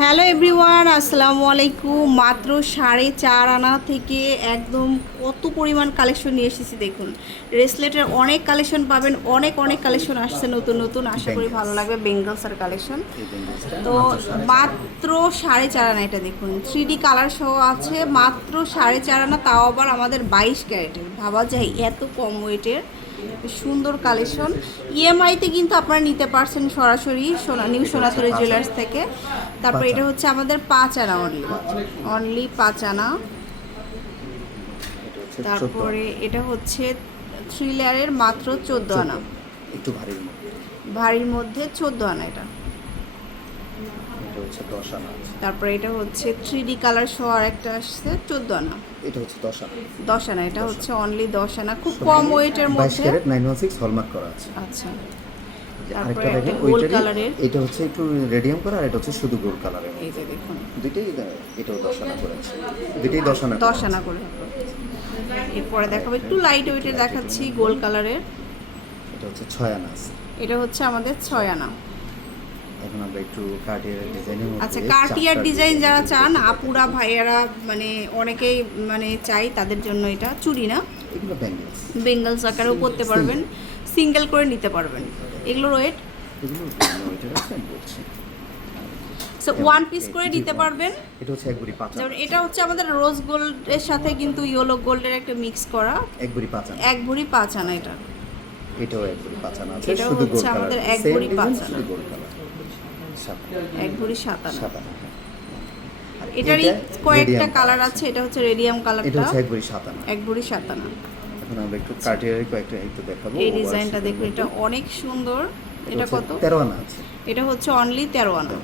Hello everyone, আসসালামু আলাইকুম। মাত্র 4.5 আনা থেকে একদম কত পরিমাণ কালেকশন নিয়ে এসেছি দেখুন। ব্রেসলেটের অনেক কালেকশন পাবেন, অনেক অনেক কালেকশন আসছে নতুন নতুন। আশা করি ভালো লাগবে। বেঙ্গলসের কালেকশন তো মাত্র 4.5 আনা। এটা দেখুন 3D কালার সহ আছে, মাত্র 4.5 আনা, তাও আবার আমাদের 22 ক্যারেটের। ভাবা যায় এত কম ওয়েটের সুন্দর কালেকশন। ইএমআইতে কিন্তু আপনারা নিতে পারছেন সরাসরি নিউ সোনাতরি জুয়েলার্স থেকে। তারপর এটা হচ্ছে আমাদের 5 আনা, অনলি 5 আনা। তারপরে এটা হচ্ছে 3 লেয়ারের মাত্র 14 আনা, একটু ভারীর মধ্যে 14 আনা। এটা হচ্ছে 10 আনা। তারপরে এটা হচ্ছে 3D কালার সহ আর একটা আসছে 14 আনা। এটা হচ্ছে 10 আনা। 10 আনা, এটা হচ্ছে অনলি 10 আনা, খুব কম ওয়েটের মধ্যে। 22 ক্যারেট 916 হলমার্ক করা আছে। আচ্ছা, আরেকটা দেখেন গোল্ড কালারের, এটা হচ্ছে একটু রেডিয়াম করা, আর এটা হচ্ছে শুধু গোল্ড কালারের। এই যে দেখুন দুইটাই, এটাও 10 আনা করে আছে, দুইটাই 10 আনা 10 আনা করে। এরপরে দেখাবো একটু লাইট ওয়েটের, দেখাচ্ছি গোল্ড কালারের। এটা হচ্ছে 6 আনা আছে। এটা হচ্ছে আমাদের 6 আনা। এখন আমরা একটু কার্টিয়ার ডিজাইনের মধ্যে, আচ্ছা, কার্টিয়ার ডিজাইন যারা চান, আপুরা ভাইয়ারা মানে অনেকেই মানে চাই, তাদের জন্য এটা চুড়ি না, এগুলো বেঙ্গলস আকারেও পরতে পারবেন, সিঙ্গেল করে নিতে পারবেন। এগুলোর ওয়েট, এগুলো ওয়েটের আছে আমি বলছি। সো ওয়ান পিস করে নিতে পারবেন। এটা হচ্ছে একবারই 5 আনা। যেমন এটা হচ্ছে আমাদের রোজ গোল্ডের সাথে কিন্তু ইয়েলো গোল্ডের একটা মিক্স করা, একবারই 5 আনা। এক ভরি 5 আনা। এটা এটাও একবারই 5 আনা আছে, এটাও শুধু গোল্ড হচ্ছে কালার, আমাদের এক ভরি 5 আনা, শুধু গোল্ড কালার, 7 এক ভরি 7 আনা। 7 আনা। আর এটারই এটা কয়েকটা medium কালার আছে। এটা হচ্ছে রেডিয়াম এটা কালারটা, হচ্ছে একবারই 7 আনা। এক ভরি 7 আনা। এখন আমরা একটু কার্টিয়ারের কয়েকটা একটু দেখাবো। এই ডিজাইনটা দেখুন, এটা অনেক সুন্দর। এটা কত? 13 আনা আছে। এটা হচ্ছে অনলি 13 আনা।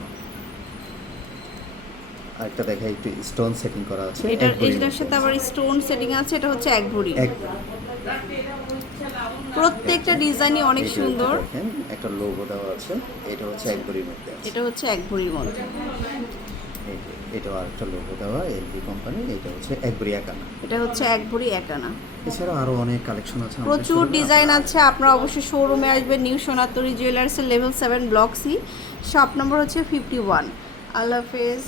আরেকটা দেখাই, একটু স্টোন সেটিং করা আছে। এটার সাথে আবার স্টোন সেটিং আছে। এটা হচ্ছে এক ভরি। এক প্রত্যেকটা ডিজাইনই অনেক সুন্দর। দেখেন একটা লোগো দেওয়া আছে, এটা হচ্ছে এক ভরির মধ্যে আছে। এটা হচ্ছে এক ভরির মধ্যে। এটাও আরেকটা লোগো দেওয়া, এলবি কোম্পানি। এটা হচ্ছে এক ভরি 1 আনা। এটা হচ্ছে এক ভরি 1 আনা। এছাড়া আরো অনেক কালেকশন আছে, প্রচুর ডিজাইন আছে। আপনারা অবশ্যই শোরুমে আসবেন, নিউ সোনাতরি জুয়েলার্সের level 7 block C, shop number হচ্ছে 51। আল্লাহ হাফেজ।